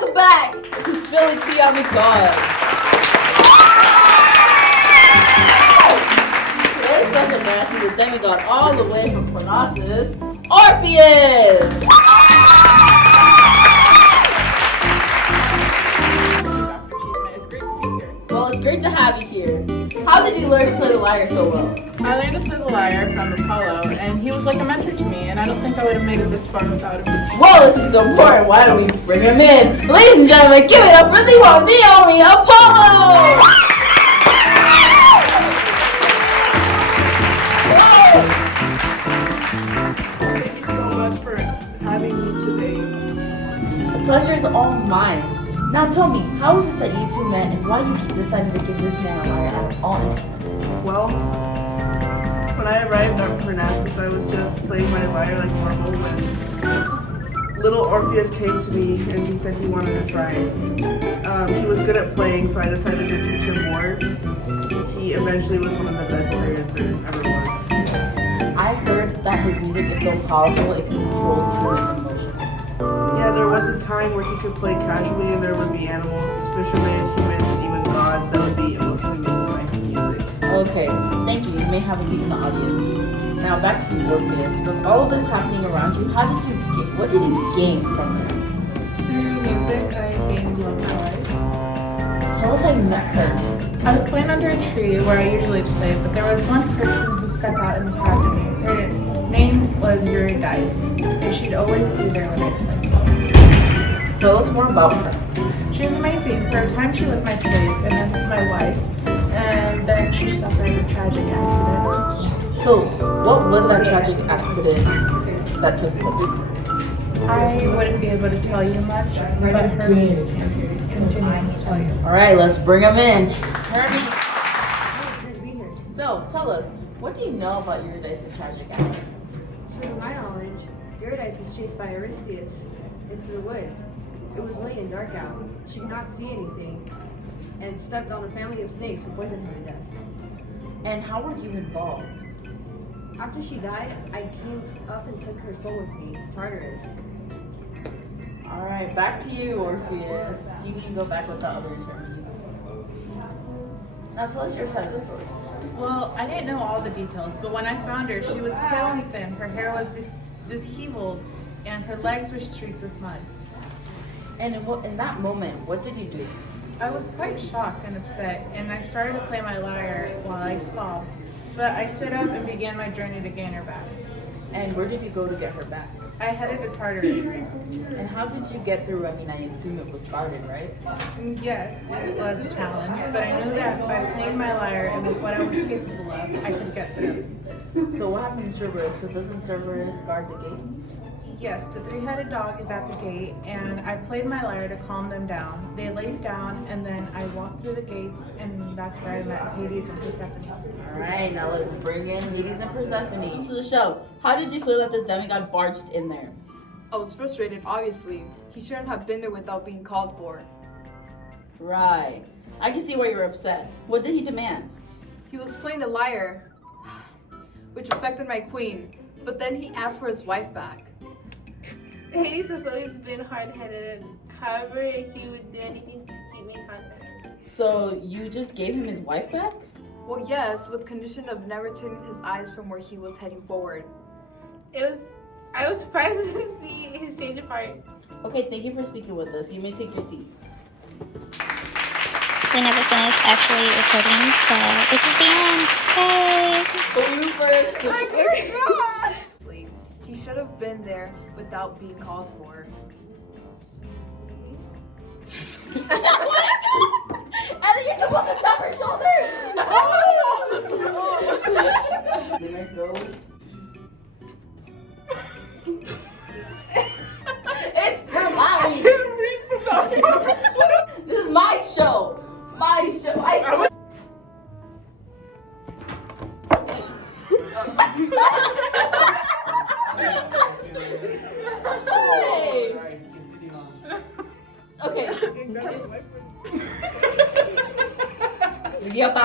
welcome back to Spilling Tea on the God. Today's special guest is a demigod all the way from Parnassus, Orpheus! Well, it's great to have you here. How did you learn to play the lyre so well? I learned to play the lyre from Apollo, and he was like a mentor to me, and I don't think I would have made it this far without him. Well, if he's so important, why don't we bring him in? Ladies and gentlemen, give it up for the one, the only Apollo! Thank you so much for having me today. The pleasure is all mine. Now tell me, how is it that you two met and why you decided to give this man a lyre out of all instruments? Well, when I arrived at Parnassus, I was just playing my lyre like normal when little Orpheus came to me and he said he wanted to try. He was good at playing, so I decided to teach him more. He eventually was one of the best players there ever was. I heard that his music is so powerful it controls human emotions. Yeah, there was a time where he could play casually and there would be animals, fishermen, humans, and even gods that would be emotionally moved by his music. Okay, thank you. You may have a seat in the audience. Now back to you, Orpheus. With all of this happening around you, what did you gain from this? Through music, I gained love my life. Tell us how you met her. I was playing under a tree where I usually play, but there was one person who stuck out in the crowd to me. Her name was Eurydice, and she'd always be there when I played. Tell us more about her. She was amazing. For a time, she was my slave, and then my wife, and then she suffered a tragic accident. So, what was that tragic accident that took place? I wouldn't be able to tell you much, but Hermes can continue to tell you. Alright, let's bring him in. Hermes. So, tell us, what do you know about Eurydice's tragic accident? So to my knowledge, Eurydice was chased by Aristeus into the woods. It was late and dark out. She could not see anything and stepped on a family of snakes who poisoned her to death. And how were you involved? After she died, I came up and took her soul with me to Tartarus. Alright, back to you, Orpheus. You can go back with the others, Hermes. Now tell us your side of the story. Well, I didn't know all the details, but when I found her, she was pale and thin, her hair was disheveled, and her legs were streaked with mud. And in that moment, what did you do? I was quite shocked and upset, and I started to play my lyre while I sobbed. But I stood up and began my journey to gain her back. And where did you go to get her back? I headed to Tartarus. And how did you get through? I mean, I assume it was guarded, right? Yes, it was a challenge, but I knew that by playing my lyre and with what I was capable of, I could get through. So what happened to Cerberus? Because doesn't Cerberus guard the gates? Yes, the three-headed dog is at the gate, and I played my lyre to calm them down. They laid down, and then I walked through the gates, and that's where I met Hades and Persephone. Alright, now let's bring in Hades and Persephone to the show. How did you feel that this demigod barged in there? I was frustrated, obviously. He shouldn't have been there without being called for. Right. I can see why you're upset. What did he demand? He was playing the lyre, which affected my queen, but then he asked for his wife back. Hades has always been hard-headed. However, he would do anything to keep me confident. So you just gave him his wife back? Well, yes, with condition of never turning his eyes from where he was heading forward. I was surprised to see his change of heart. Okay, thank you for speaking with us. You may take your seat. We never finished actually recording, so this is the end. Yay! He should have been there without being called for. And then you're supposed to tap her shoulder! Then I go. It's for loud. This is my show. My show. Hey. Okay. Idiota.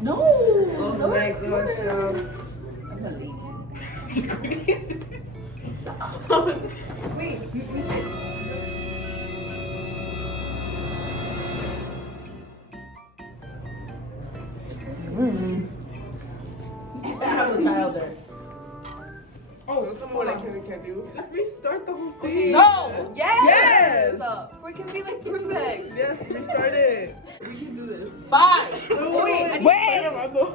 No. Welcome back to our show. I'm gonna leave. Wait, we should. Have the child there. Oh, that's what I can't do. Just restart the whole thing. No! Yes! Yes! We can be like perfect. Yes, restart it. We can do this. Bye! Oh, wait, I need Wait!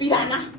Piranha.